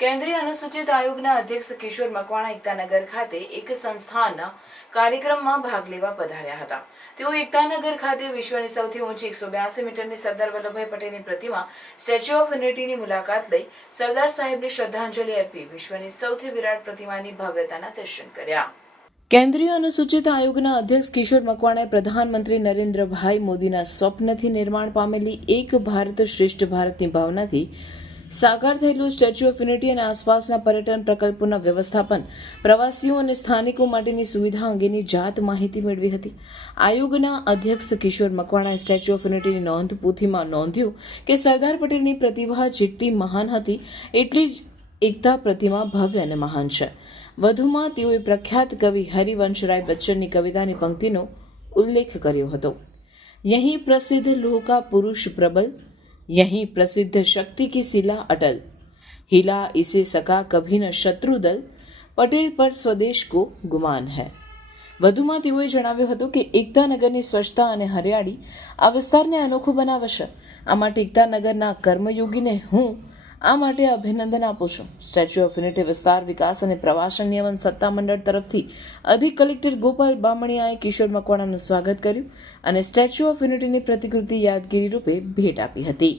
કેન્દ્રીય અનુસૂચિત આયોગના અધ્યક્ષ કિશોર મકવાણા એકતાનગર ખાતે એક સંસ્થાના કાર્યક્રમમાં ભાગ લેવા પધાર્યા હતા. તેઓ એકતાનગર ખાતે વિશ્વની સૌથી ઊંચી 182 મીટરની સરદાર વલ્લભભાઈ પટેલની પ્રતિમા સ્ટેચ્યુ ઓફ યુનિટીની મુલાકાત લઈ સરદાર સાહેબને શ્રદ્ધાંજલિ આપી વિશ્વની સૌથી વિરાટ પ્રતિમાની ભવ્યતાના દર્શન કર્યા. કેન્દ્રીય અનુસૂચિત આયોગના અધ્યક્ષ કિશોર મકવાણાએ પ્રધાનમંત્રી નરેન્દ્રભાઈ મોદીના સ્વપ્નથી નિર્માણ પામેલી એક ભારત શ્રેષ્ઠ ભારતની ભાવનાથી સાકાર થયેલું સ્ટેચ્યુ ઓફ યુનિટી અને આસપાસના પર્યટન પ્રકલ્પોના વ્યવસ્થાપન, પ્રવાસીઓ અને સ્થાનિકો માટેની સુવિધા અંગેની જાત માહિતી મેળવી હતી. આયોગના અધ્યક્ષ કિશોર મકવાણાએ સ્ટેચ્યુ ઓફ યુનિટીની નોંધ પોથીમાં નોંધ્યું કે સરદાર પટેલની પ્રતિભા જેટલી મહાન હતી એટલી જ એકતા પ્રતિમા ભવ્ય અને મહાન છે. વધુમાં તેઓએ પ્રખ્યાત કવિ હરિવંશરાય બચ્ચનની કવિતાની પંક્તિનો ઉલ્લેખ કર્યો હતો. યહીં પ્રસિદ્ધ લોહ કા પુરુષ પ્રબલ, यहीं प्रसिद्ध शक्ति की शिला अटल, हिला इसे सका कभी न शत्रु दल, पटेल पर स्वदेश को गुमान है. વધુમાં તેઓએ જણાવ્યું હતું કે એકતાનગરની સ્વચ્છતા અને હરિયાળી આ વિસ્તારને અનોખો બનાવે છે. આ માટે એકતાનગરના કર્મયોગીને હું આ માટે અભિનંદન આપું છું. સ્ટેચ્યુ ઓફ યુનિટી વિસ્તાર વિકાસ અને પ્રવાસન નિયમન સત્તામંડળ તરફથી અધિક કલેક્ટર ગોપાલ બામણીયાએ કિશોર મકવાણાનું સ્વાગત કર્યું અને સ્ટેચ્યુ ઓફ યુનિટીની પ્રતિકૃતિ યાદગીરી રૂપે ભેટ આપી હતી.